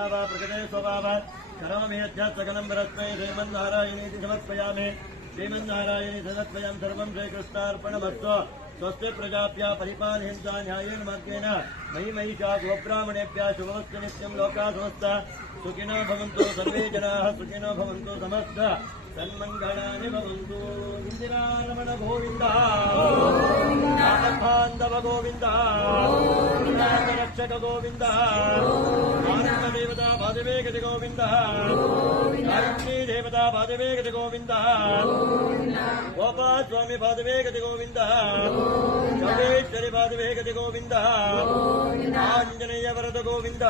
प्रसन्ना वा प्रकटे स्वभावात् करोम्यद्यत्सकलं परस्मै श्रीमन्नारायणीति समर्पयामि। श्रीमन्नारायणी समर्पयामि सर्वं श्रीकृष्णार्पणमस्तु। स्वस्ति प्रजाभ्यः परिपालयन्ता न्यायेन मार्गेण मयि महिषा गोब्राह्मणेभ्यः शुभमस्तु नित्यं लोकाः समस्ताः सुखिनो भवन्तु सर्वे जनाः सुखिनो भवन्तु समस्ताः सन्मङ्गलानि भवन्तु। इन्दिरारमण गोविन्द बान्धव गोविन्द रक्षक गोविन्द आनन्ददेवता पादवेगति गोविन्द गायत्री देवता पादवेगति गोविन्द गोपालस्वामी पादवेगति गोविन्द योगेश्वरी पादवेगति गोविन्द आञ्जनेय वरद गोविन्द।